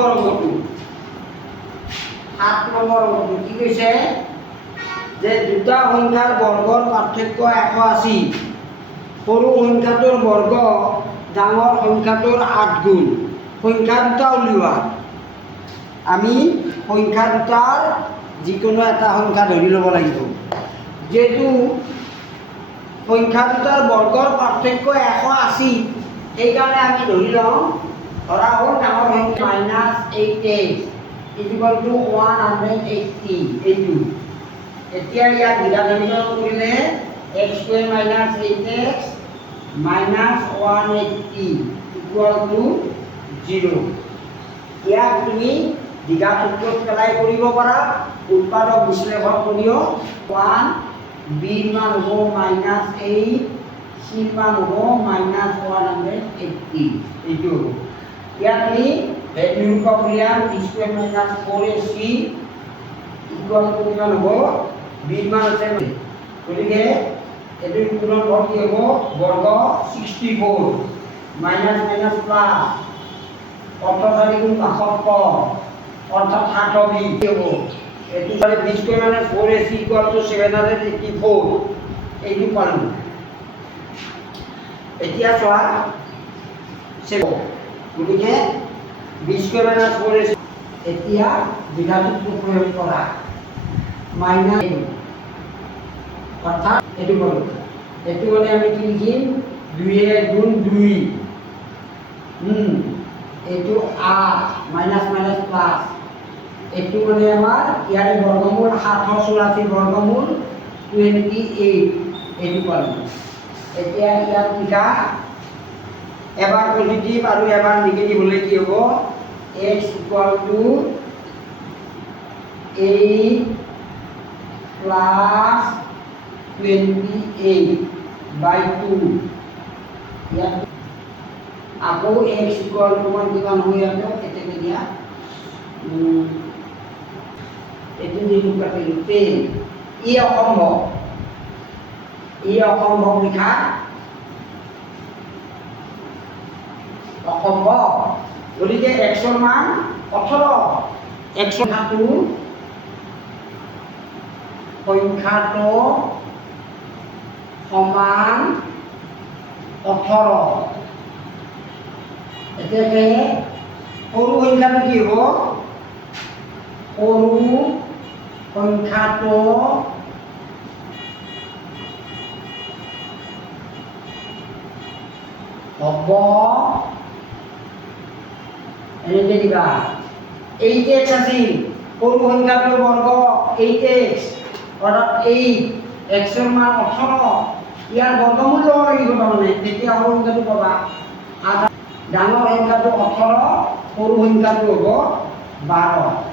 number অংকটো 7 number অংকটো কি কৈছে যে দুটা সংখ্যাৰ বৰ্গৰ পাৰ্থক্য 180 সৰু সংখ্যাটোৰ বৰ্গ ডাঙৰ সংখ্যাটোৰ 8 গুণ সংখ্যা দুটা উলিওৱা আমি সংখ্যা দুটাৰ যিকোনো এটা সংখ্যা ধৰি ল'ব লাগিব যেহেতু সংখ্যা দুটাৰ বৰ্গৰ পাৰ্থক্য 180 সেইকাৰণে আমি ধৰি লওঁ ধৰা হ'ল ডাঙৰ সংখ্যা -8x ইকুয়াল টু 180 এইটো এতিয়া ইয়াত বিভাজন কৰিলে x² - 8x -180 ইকুয়াল টু 0 ইয়াক তুমি দ্বিঘাত সূত্ৰত পেলাই কৰিব পাৰা উৎপাদক বিশ্লেষণ কৰিও 1 b মান হ'ব -8 c মান হ'ব -180 এইটো ইয়াত আমি নিৰূপক উলিয়াম b² - 4ac ইকুয়াল টু কিমান হ'ব b মান আছে গতিকে এইটো পূৰণ কি হ'ব বৰ্গ 64 মাইনাছ মাইনাছ প্লাছ 48 গুণ 72 অর্থাৎ 820 হ'ব এটি তাহলে b² - 4ac ইকুয়াল টু 784 এইটো পালো এতিয়া চোৱা গতিকে b² - 4ac এতিয়া বিঘাযুক্ত প্ৰয়োগ কৰা মাইনাস অর্থাৎ এটু বলো এটু মানে আমি কি লিখিম 2 গুণ 2 এটু 8 মাইনাস মাইনাস প্লাস এটু মানে আমার ইয়ারে বর্গমূল 784 বর্গমূল 28 এটু পালো এতিয়া ইয়াত লিখা এবাৰ পজিটিভ আৰু এবাৰ নেগেটিভ হলে কি হ'ব x ইকুয়াল টু 8 প্লাস 28/2 ইয়াত আকৌ x ইকুয়াল টু কিমান হৈ আছে এতে দিয়া এটো দিনু কাটিলো 10 ই অসম্ভৱ লিখা অসম্ভৱ গতিকে x ৰ মান 18 x সংখ্যাটো সমান 18 এতেকে সৰু সংখ্যাটো কি হ'ব সৰু সংখ্যাটো হ'ব এনেকে দিবা 8x আছিল সৰু সংখ্যাটোৰ বৰ্গ 8x অৰ্থাৎ 8 x ৰ মান 18 ইয়াৰ বৰ্গমূল ল'ব লাগিব তাৰমানে তেতিয়া সৰু সংখ্যাটো পাবা ডাঙৰ সংখ্যাটো 18 সৰু সংখ্যাটো হ'ব 12